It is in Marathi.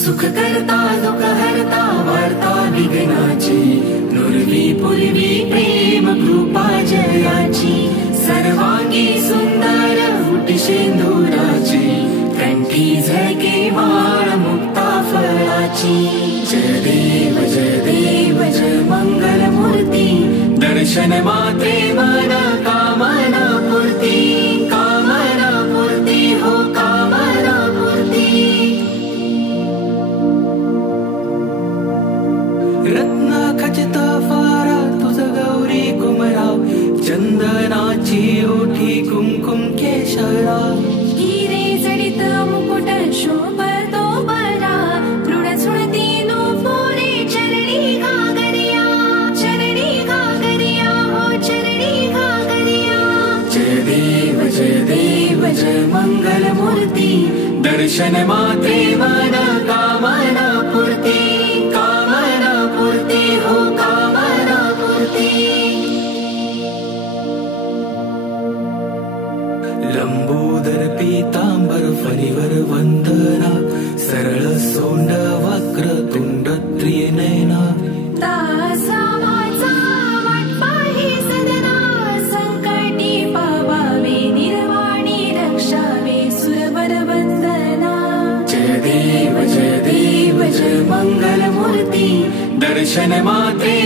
सुख करता दुःख हरता वार्ता विघ्नाची नुरवी पूर्वी प्रेम कृपा जयाची सर्वांगी सुंदर उटी शेंदुराची कंठी झळके माळ मुक्ता फळाची जय देव जय मंगल मूर्ती दर्शन मात्रे मन कामना पूर्ती हो कामना पूर्ती रत्ना खचित फारा तुझ गौरी कुमरा चंदनाची ओठी कुंकुम केशरा हिरे जडित मुकुट शोभतो बरा मृड सुणती नूपुरे चरणी घागरिया हो चरणी घागरिया जय देव जय मंगल मूर्ती दर्शन मात्रे मन कामना पूर्ती हो कामना पूर्ती लंबोदर पीतांबर फणीवर वंदना सरळ सोंड वक्र तुंड त्रिनयना दासा माझा वाट पाही सदना संकटी पावावे निर्वाणी रक्षावे सुरवर वंदना जय देव जय मंगल मूर्ती दर्शन मात्रे